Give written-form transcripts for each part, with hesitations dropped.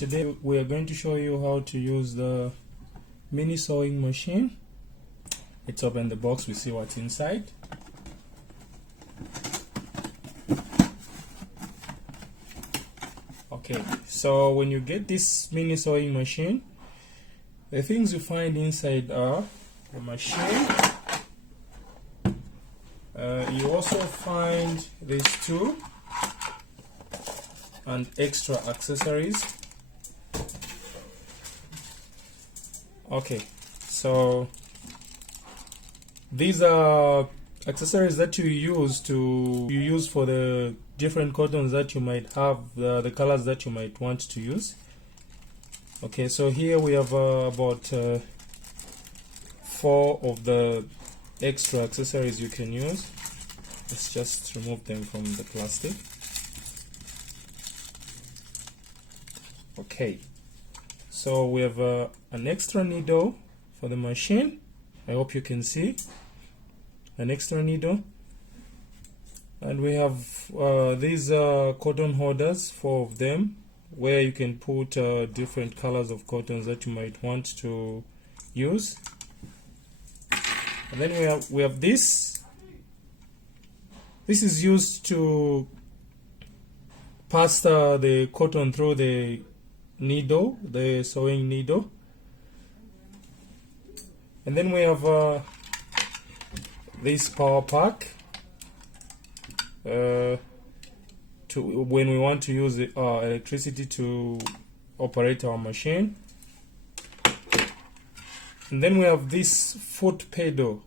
Today we are going to show you how to use the mini sewing machine. Let's open the box, we see what's inside. Okay, so when you get this mini sewing machine, the things you find inside are the machine. You also find these two and extra accessories. Okay, so these are accessories that you use for the different cottons that you might have, the colors that you might want to use. Okay, so here we have about 4 of the extra accessories you can use. Let's just remove them from the plastic. Okay, so we have an extra needle for the machine. I hope you can see an extra needle, and we have these cotton holders, 4 of them, where you can put different colors of cottons that you might want to use. And then we have this. This is used to pass the cotton through the needle, the sewing needle. And then we have this power pack to when we want to use electricity to operate our machine. And then we have this foot pedal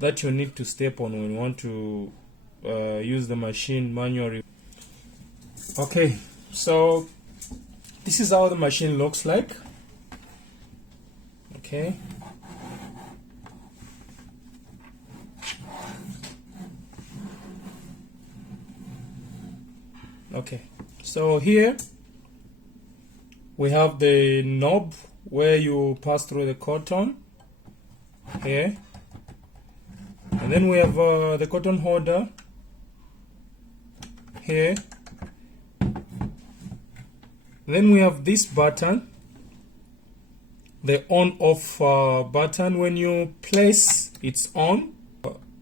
that you need to step on when you want to use the machine manually. Okay, so this is how the machine looks like. Okay. Okay, so here we have the knob where you pass through the cotton here, and then we have the cotton holder here. Then we have this button, the on-off button. When you place it's on,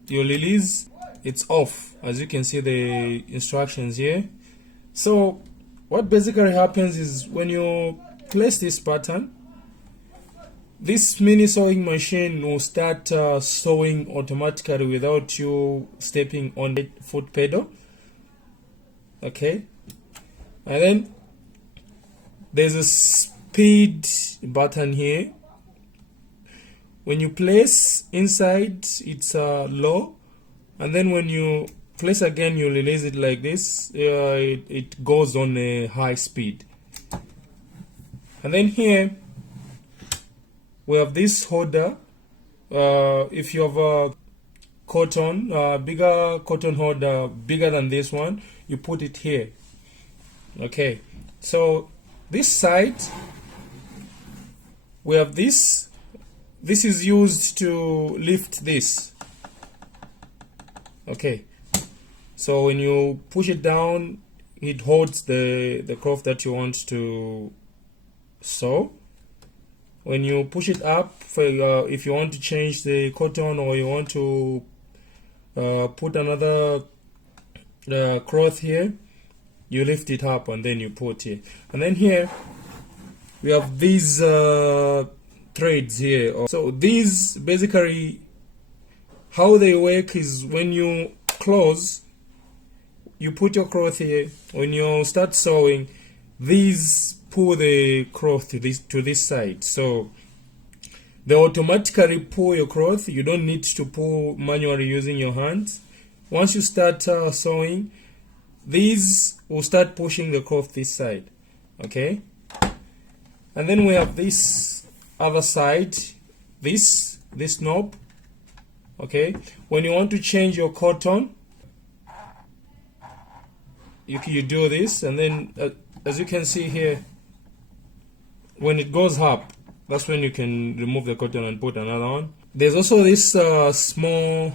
you release it's off, as you can see the instructions here. So what basically happens is when you place this button, this mini sewing machine will start sewing automatically without you stepping on the foot pedal. Okay, and then there's a speed button here. When you place inside, it's low, and then when you place again, you release it like this. It goes on a high speed. And then here we have this holder. If you have a cotton, bigger cotton holder, bigger than this one, you put it here. Okay, so this side we have this. This is used to lift this. Okay, so when you push it down, it holds the cloth that you want to sew. When you push it up, if you want to change the cotton or you want to put another cloth here, you lift it up and then you put it. And then here we have these threads here. So these basically, how they work is when you close, you put your cloth here. When you start sewing, these pull the cloth to this side. So they automatically pull your cloth. You don't need to pull manually using your hands. Once you start sewing, these will start pushing the cloth this side. Okay, and then we have this other side, this knob. Okay, when you want to change your cotton, you do this, and then as you can see here, when it goes up, that's when you can remove the cotton and put another one. There's also this small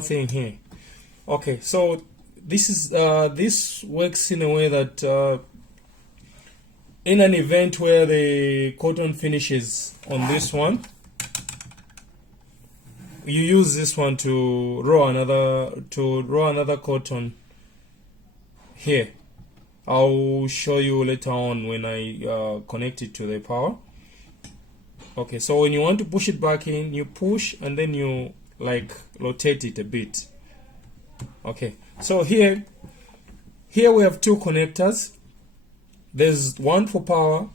thing here. Okay, so this works in a way that in an event where the cotton finishes on this one, you use this one to row another cotton here. I'll show you later on when I connect it to the power. Okay, so when you want to push it back in, you push and then you like rotate it a bit. Okay, so here we have two connectors. There's one for power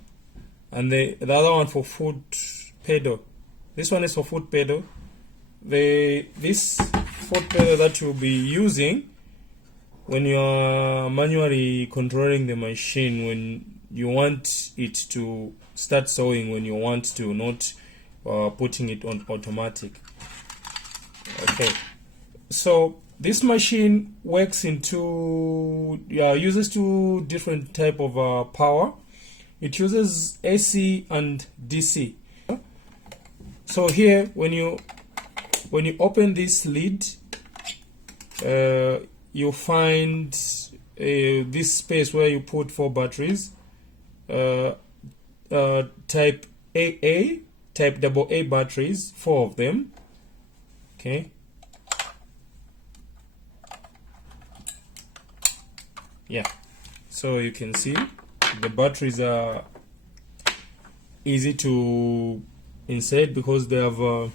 and the other one for foot pedal. This one is for foot pedal. This foot pedal that you'll be using when you are manually controlling the machine, when you want it to start sewing, when you want to, not putting it on automatic. Okay, so this machine works in uses two different type of power. It uses AC and DC. So here, when you open this lid, you find this space where you put 4 batteries, type AA, type AA batteries, 4 of them. Okay. Yeah, so you can see the batteries are easy to insert because they have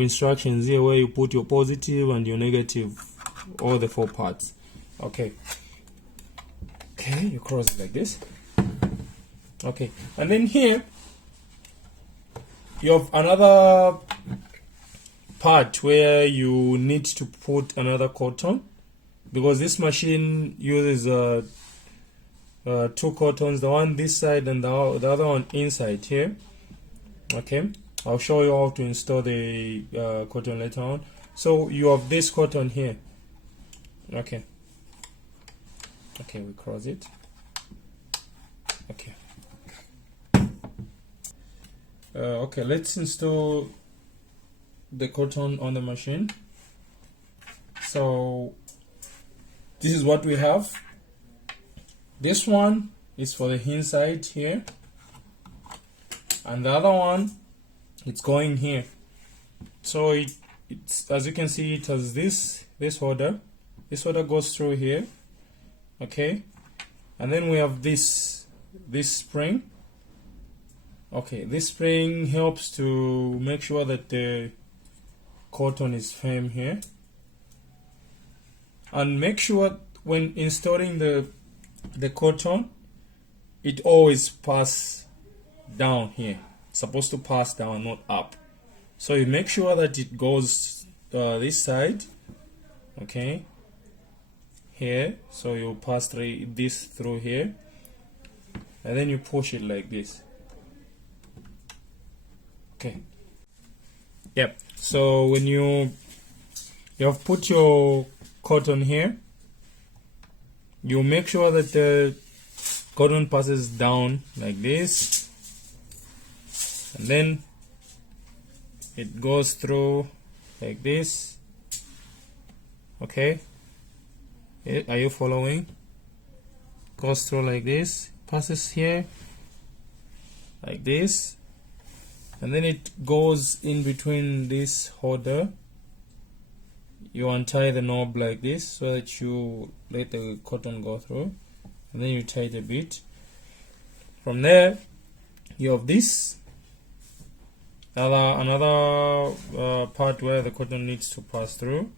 instructions here where you put your positive and your negative, all the 4 parts. Okay, you cross it like this. Okay, and then here you have another part where you need to put another cotton, because this machine uses 2 cottons, the one this side and the other one inside here. Okay, I'll show you how to install the cotton later on. So you have this cotton here. Okay, we cross it. Okay. Okay, let's install the cotton on the machine. So this is what we have. This one is for the inside here, and the other one, it's going here. So it's as you can see, it has this holder. This holder goes through here. Okay, and then we have this spring. Okay, this spring helps to make sure that the cotton is firm here, and make sure when installing the cotton, it always pass down here. It's supposed to pass down, not up. So you make sure that it goes this side. Okay, here. So you pass this through here, and then you push it like this. Okay. Yep. So when you have put your cotton here, you make sure that the cotton passes down like this, and then it goes through like this. Okay, are you following? Goes through like this, passes here like this, and then it goes in between this holder. You untie the knob like this so that you let the cotton go through, and then you tie it a bit. From there, you have this another part where the cotton needs to pass through.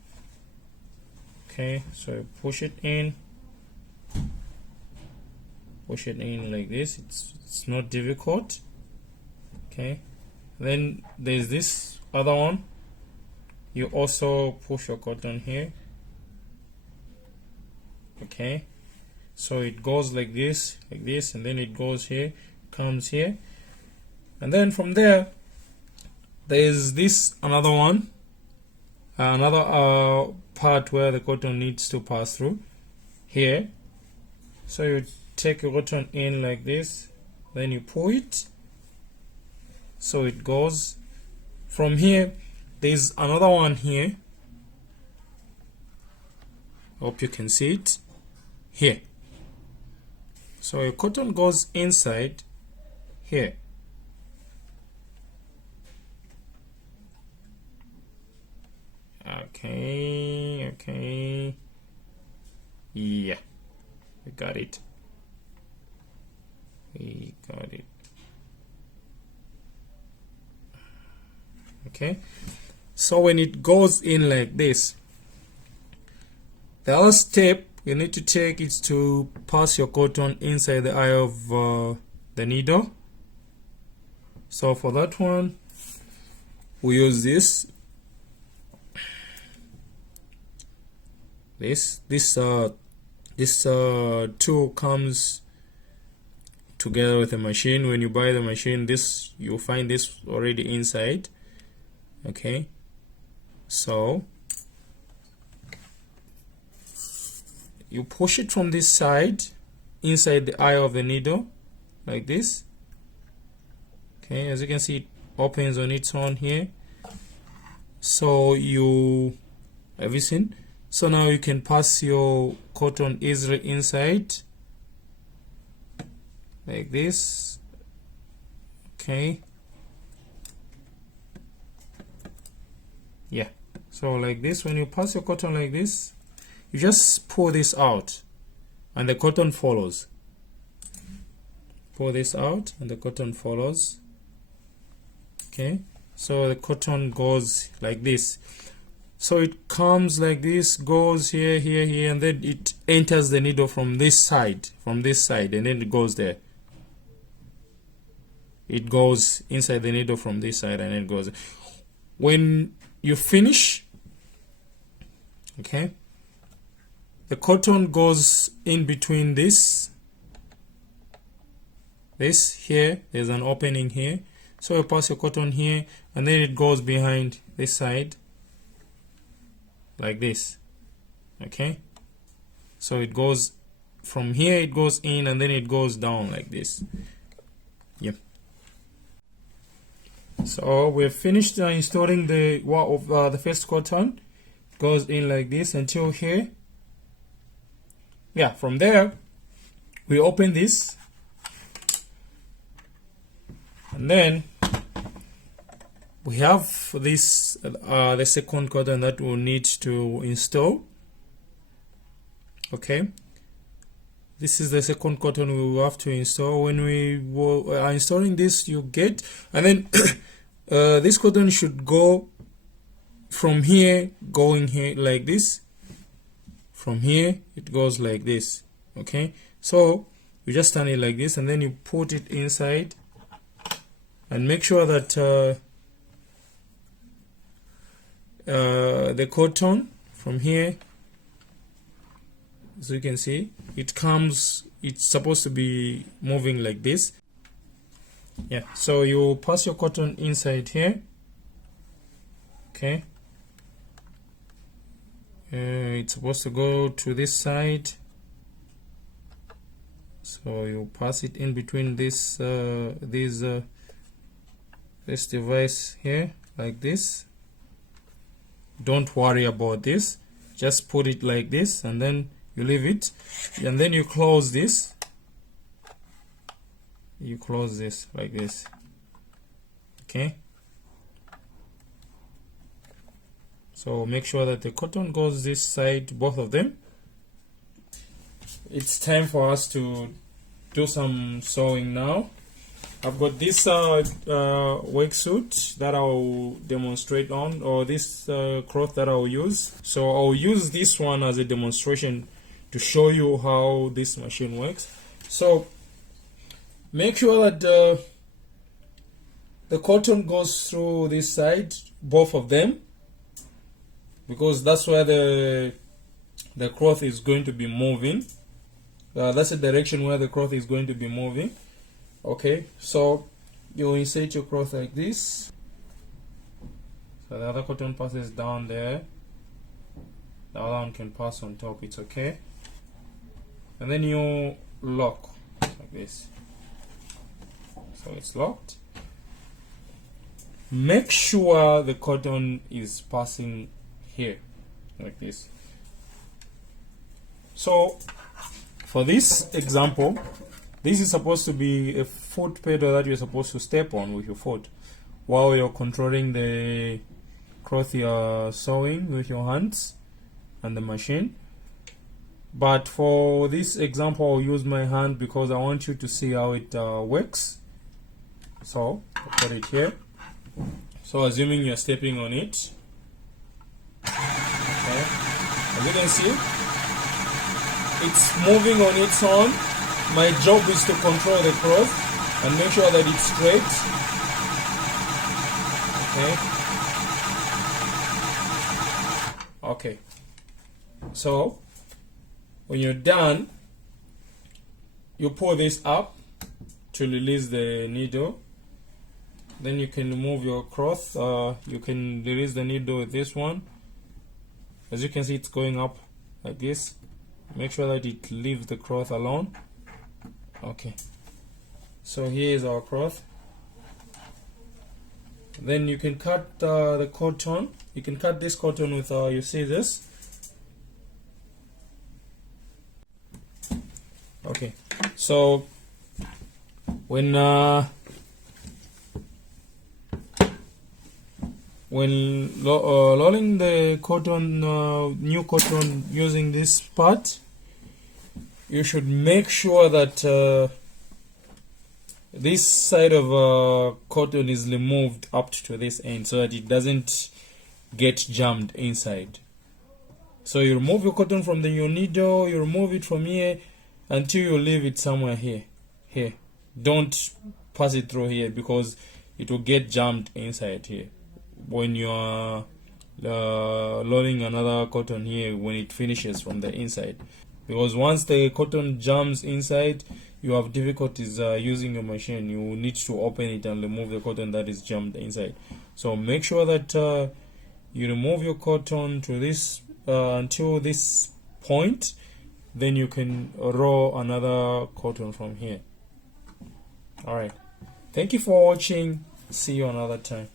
Okay, so you push it in like this. It's not difficult. Okay, then there's this other one. You also push your cotton here. Okay, so it goes like this, and then it goes here, comes here, and then from there there's this another one, another part where the cotton needs to pass through here. So you take your cotton in like this, then you pull it, so it goes from here. There's another one here. Hope you can see it here. So your cotton goes inside here. Okay. Yeah, we got it. Okay, so when it goes in like this, the other step you need to take is to pass your cotton inside the eye of the needle. So for that one, we use this tool comes together with the machine. When you buy the machine, you'll find this already inside. Okay, so you push it from this side inside the eye of the needle like this. Okay, as you can see, it opens on its own here. So have you seen? So now you can pass your cotton easily inside like this. Okay, yeah, so like this, when you pass your cotton like this, you just pull this out and the cotton follows. Pull this out and the cotton follows. Okay, so the cotton goes like this. So it comes like this, goes here, and then it enters the needle from this side, and then it goes there. It goes inside the needle from this side, and then it goes. When you finish, okay, the cotton goes in between this here. There's an opening here. So you pass your cotton here, and then it goes behind this side like this. Okay, so it goes from here, it goes in, and then it goes down like this. Yep. So we've finished installing the first cotton. It goes in like this until here. Yeah, from there we open this, and then we have this the second cotton that we'll need to install. Okay, this is the second cotton we will have to install. When we are installing this, you get, and then this cotton should go from here, going here like this. From here it goes like this. Okay, so you just turn it like this, and then you put it inside, and make sure that the cotton from here, as you can see, it's supposed to be moving like this. Yeah, so you pass your cotton inside here. Okay, it's supposed to go to this side, so you pass it in between this device here like this. Don't worry about this, just put it like this, and then you leave it, and then you close this. You close this like this. Okay, so make sure that the cotton goes this side, both of them. It's time for us to do some sewing now. I've got this wetsuit that I'll demonstrate on, or this cloth that I'll use. So I'll use this one as a demonstration to show you how this machine works. So make sure that the cotton goes through this side, both of them, because that's where the cloth is going to be moving. That's the direction where the cloth is going to be moving. Okay, so you insert your cloth like this, so the other cotton passes down there, the other one can pass on top. It's okay, and then you lock like this, so it's locked. Make sure the cotton is passing here like this. So for this example, This is supposed to be a foot pedal that you're supposed to step on with your foot while you're controlling the cloth you're sewing with your hands and the machine. But for this example, I'll use my hand because I want you to see how it works. So I'll put it here. So assuming you're stepping on it, okay, as you can see, it's moving on its own. My job is to control the cloth and make sure that it's straight. Okay. So when you're done, you pull this up to release the needle. Then you can remove your cloth. You can release the needle with this one. As you can see, it's going up like this. Make sure that it leaves the cloth alone. Okay. So here is our cloth. Then you can cut the cotton. You can cut this cotton with your scissors. Okay. So when rolling the cotton, new cotton using this part, you should make sure that this side of cotton is removed up to this end so that it doesn't get jammed inside. So you remove your cotton from your needle, you remove it from here until you leave it somewhere here. Don't pass it through here because it will get jammed inside here when you are loading another cotton here when it finishes from the inside. Because once the cotton jams inside, you have difficulties using your machine. You need to open it and remove the cotton that is jammed inside. So make sure that you remove your cotton to this until this point. Then you can roll another cotton from here. Alright. Thank you for watching. See you another time.